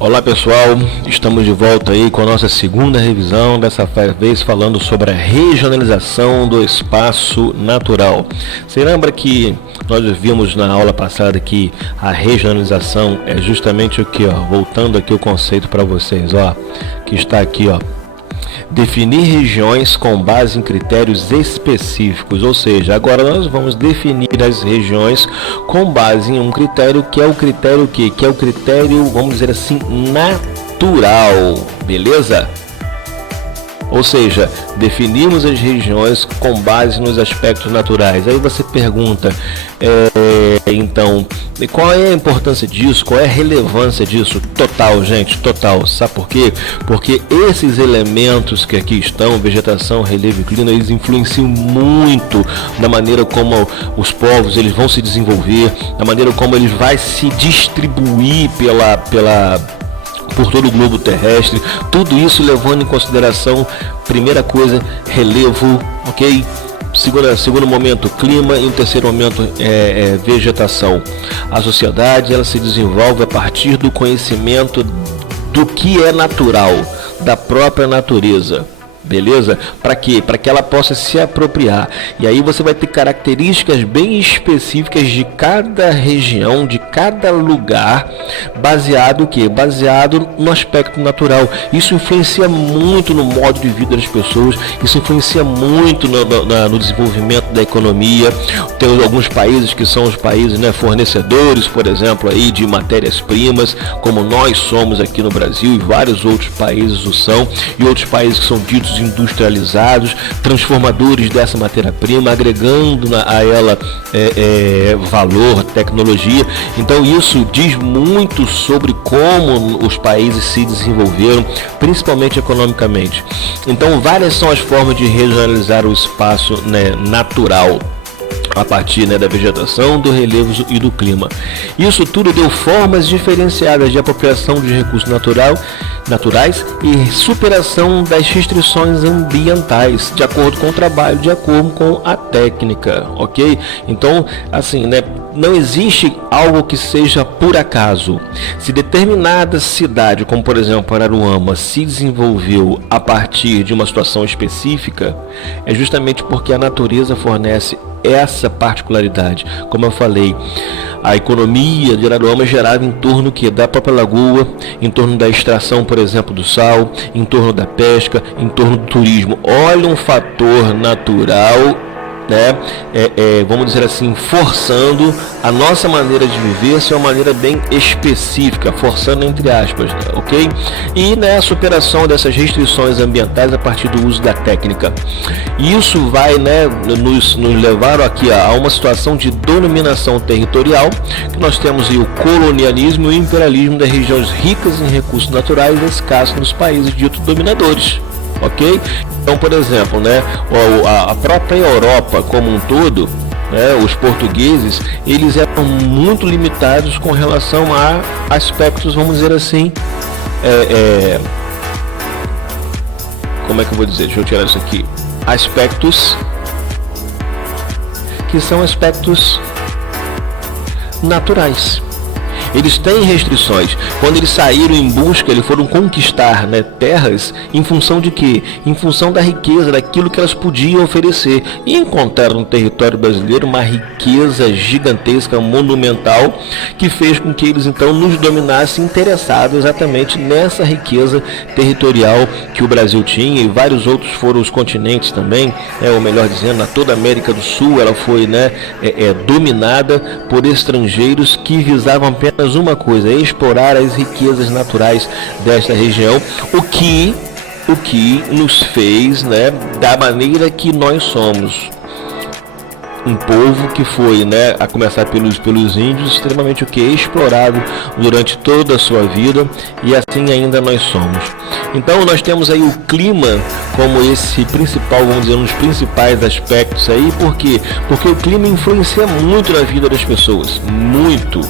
Olá pessoal, estamos de volta aí com a nossa segunda revisão, dessa vez falando sobre a regionalização do espaço natural. Você lembra que nós vimos na aula passada que a regionalização é justamente o que, voltando aqui o conceito para vocês, que está aqui, definir regiões com base em critérios específicos, ou seja, agora nós vamos definir as regiões com base em um critério que é o critério que é o critério, vamos dizer assim, natural, beleza? Ou seja, definimos as regiões com base nos aspectos naturais. Aí você pergunta, então, qual é a importância disso? Qual é a relevância disso? Total, gente, total. Sabe por quê? Porque esses elementos que aqui estão, vegetação, relevo e clima, eles influenciam muito na maneira como os povos eles vão se desenvolver, na maneira como eles vão se distribuir por todo o globo terrestre. Tudo isso levando em consideração, primeira coisa, relevo, ok? Segundo momento, clima, e o terceiro momento vegetação. A sociedade ela se desenvolve a partir do conhecimento do que é natural, da própria natureza. Beleza? Para quê? Para que ela possa se apropriar. E aí você vai ter características bem específicas de cada região, de cada lugar, baseado Baseado no aspecto natural. Isso influencia muito no modo de vida das pessoas, isso influencia muito no desenvolvimento da economia. Tem alguns países que são os países, fornecedores, por exemplo, aí, de matérias-primas, como nós somos aqui no Brasil, e vários outros países o são, e outros países que são ditos industrializados, transformadores dessa matéria-prima, agregando a ela valor, tecnologia. Então isso diz muito sobre como os países se desenvolveram, principalmente economicamente. Então várias são as formas de regionalizar o espaço natural, a partir da vegetação, do relevo e do clima. Isso tudo deu formas diferenciadas de apropriação de recursos naturais e superação das restrições ambientais, de acordo com o trabalho, de acordo com a técnica, ok? Então, assim, não existe algo que seja por acaso. Se determinada cidade, como por exemplo Araruama, se desenvolveu a partir de uma situação específica, é justamente porque a natureza fornece essa particularidade. Como eu falei, a economia de Araruama é gerada em torno da própria lagoa, em torno da extração, por exemplo, do sal, em torno da pesca, em torno do turismo. Olha um fator natural, vamos dizer assim, forçando a nossa maneira de viver ser uma maneira bem específica, forçando entre aspas, ok? E a superação dessas restrições ambientais a partir do uso da técnica. Isso vai nos levar aqui a uma situação de dominação territorial, que nós temos aí o colonialismo e o imperialismo das regiões ricas em recursos naturais e escassos nos países ditos dominadores. Ok? Então, por exemplo, a própria Europa como um todo, os portugueses, eles eram muito limitados com relação a aspectos, vamos dizer assim, como é que eu vou dizer? Deixa eu tirar isso aqui. Aspectos que são aspectos naturais. Eles têm restrições. Quando eles saíram em busca, eles foram conquistar terras em função de quê? Em função da riqueza, daquilo que elas podiam oferecer. E encontraram no território brasileiro uma riqueza gigantesca, monumental, que fez com que eles então nos dominassem, interessados exatamente nessa riqueza territorial que o Brasil tinha, e vários outros foram os continentes também, ou melhor dizendo, toda a América do Sul, ela foi dominada por estrangeiros que visavam apenas uma coisa: explorar as riquezas naturais desta região, o que nos fez, da maneira que nós somos. Um povo que foi, a começar pelos índios, extremamente explorado durante toda a sua vida, e assim ainda nós somos. Então nós temos aí o clima como esse principal, vamos dizer, um dos principais aspectos aí. Por quê? Porque o clima influencia muito na vida das pessoas, muito.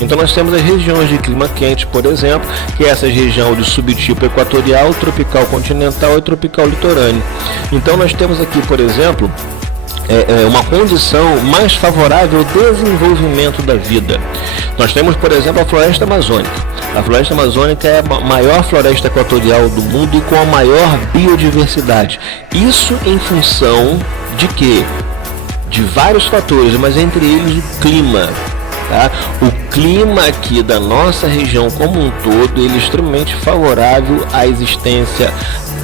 Então nós temos as regiões de clima quente, por exemplo, que é essa região de subtipo equatorial, tropical continental e tropical litorâneo. Então nós temos aqui, por exemplo, uma condição mais favorável ao desenvolvimento da vida. Nós temos, por exemplo, a floresta amazônica. A floresta amazônica é a maior floresta equatorial do mundo e com a maior biodiversidade. Isso em função de quê? De vários fatores, mas entre eles o clima. Tá? O clima aqui da nossa região como um todo, ele é extremamente favorável à existência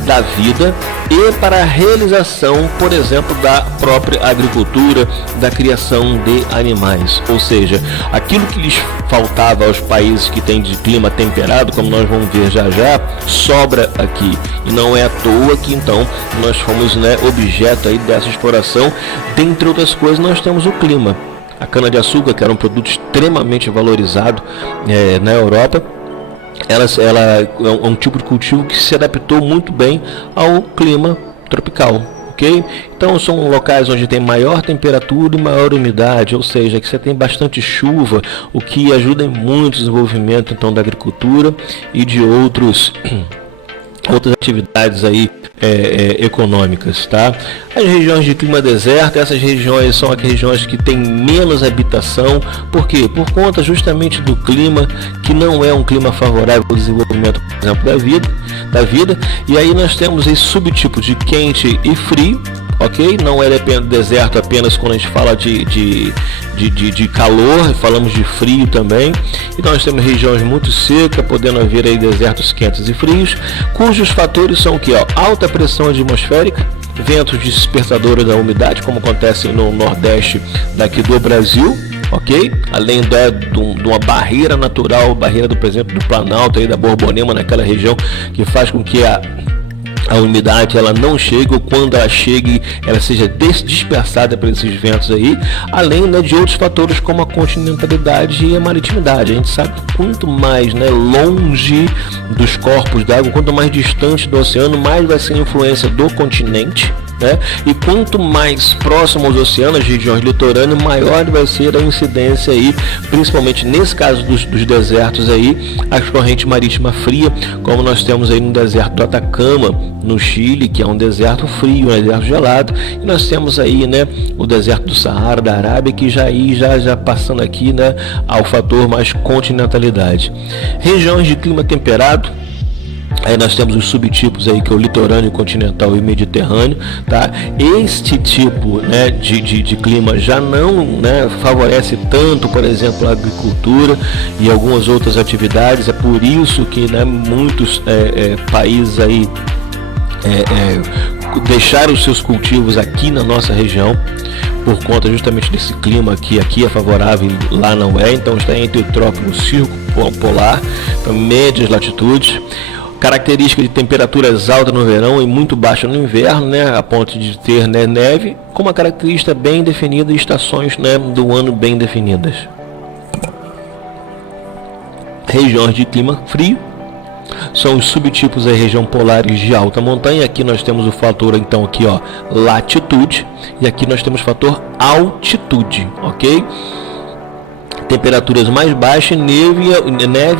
da vida e para a realização, por exemplo, da própria agricultura, da criação de animais. Ou seja, aquilo que lhes faltava aos países que têm de clima temperado, como nós vamos ver já já, sobra aqui. E não é à toa que então nós fomos, né, objeto aí dessa exploração. Dentre outras coisas, nós temos o clima. A cana-de-açúcar, que era um produto extremamente valorizado na Europa, ela é um tipo de cultivo que se adaptou muito bem ao clima tropical, ok? Então são locais onde tem maior temperatura e maior umidade, ou seja, que você tem bastante chuva, o que ajuda muito o desenvolvimento então da agricultura e de outras atividades aí econômicas, tá? As regiões de clima deserto, essas regiões são as regiões que têm menos habitação. Por quê? Por conta justamente do clima, que não é um clima favorável ao desenvolvimento, por exemplo, da vida. E aí nós temos esse subtipo de quente e frio, ok? Não é deserto apenas quando a gente fala de calor, falamos de frio também. E nós temos regiões muito secas, podendo haver aí desertos quentes e frios, cujos fatores são o que? Alta pressão atmosférica, ventos dispersadores da umidade, como acontece no nordeste daqui do Brasil, ok? Além de uma barreira natural, barreira por exemplo do Planalto, aí, da Borborema, naquela região, que faz com que a umidade ela não chegue, ou quando ela chegue ela seja dispersada por esses ventos aí, além, né, de outros fatores como a continentalidade e a maritimidade. A gente sabe que quanto mais, né, longe dos corpos d'água, quanto mais distante do oceano, mais vai ser a influência do continente, né? E quanto mais próximo aos oceanos, as regiões litorâneas, maior vai ser a incidência aí, principalmente nesse caso dos desertos aí, a corrente marítima fria, como nós temos aí no deserto do Atacama, no Chile, que é um deserto frio, um deserto gelado, e nós temos aí, né, o deserto do Saara, da Arábia, que já passando aqui, né, ao fator mais continentalidade. Regiões de clima temperado, aí nós temos os subtipos aí, que é o litorâneo, continental e mediterrâneo, tá? Este tipo, né, de clima já não, né, favorece tanto, por exemplo, a agricultura e algumas outras atividades. É por isso que, né, muitos países aí deixaram os seus cultivos aqui na nossa região, por conta justamente desse clima que aqui é favorável, lá não é. Então está entre o trópico e o círculo polar, para médias latitudes. Característica de temperaturas altas no verão e muito baixa no inverno, né, a ponto de ter, né, neve, com uma característica bem definida e estações, né, do ano bem definidas. Regiões de clima frio são os subtipos da região polares de alta montanha. Aqui nós temos o fator, então, aqui, ó, latitude, e aqui nós temos o fator altitude, ok? Temperaturas mais baixas, neve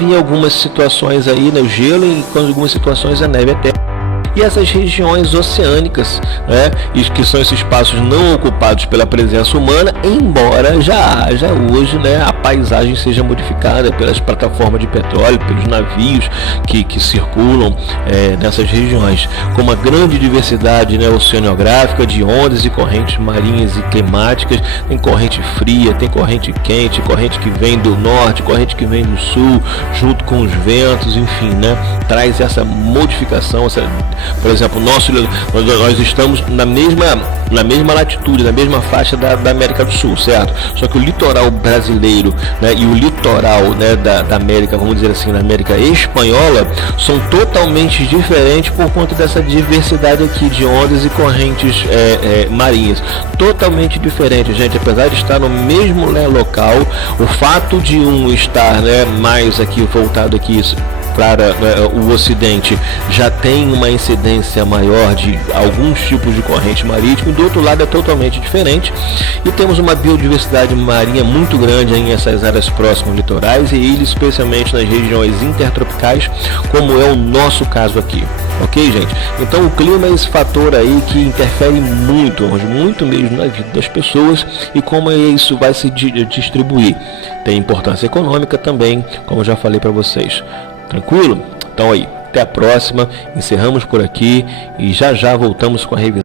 em algumas situações aí, né, o gelo, e em algumas situações a neve até. E essas regiões oceânicas, né, que são esses espaços não ocupados pela presença humana, embora já haja hoje, né, a paisagem seja modificada pelas plataformas de petróleo, pelos navios que circulam nessas regiões, com uma grande diversidade, né, oceanográfica, de ondas e correntes marinhas e climáticas. Tem corrente fria, tem corrente quente, corrente que vem do norte, corrente que vem do sul, junto com os ventos, enfim, né, traz essa modificação, por exemplo, nós estamos na mesma latitude, na mesma faixa da América do Sul, certo? Só que o litoral brasileiro, né, e o litoral, né, da América, vamos dizer assim, da América espanhola, são totalmente diferentes por conta dessa diversidade aqui de ondas e correntes marinhas. Totalmente diferente, gente. Apesar de estar no mesmo, né, local, o fato de um estar, né, mais aqui voltado aqui para o ocidente, já tem uma incidência maior de alguns tipos de corrente marítima, e do outro lado é totalmente diferente. E temos uma biodiversidade marinha muito grande em essas áreas próximas litorais, e ele especialmente nas regiões intertropicais, como é o nosso caso aqui. Ok, gente? Então o clima é esse fator aí que interfere muito, mas muito mesmo na vida das pessoas e como isso vai se distribuir. Tem importância econômica também, como eu já falei para vocês. Tranquilo? Então aí, até a próxima, encerramos por aqui e já voltamos com a revisão.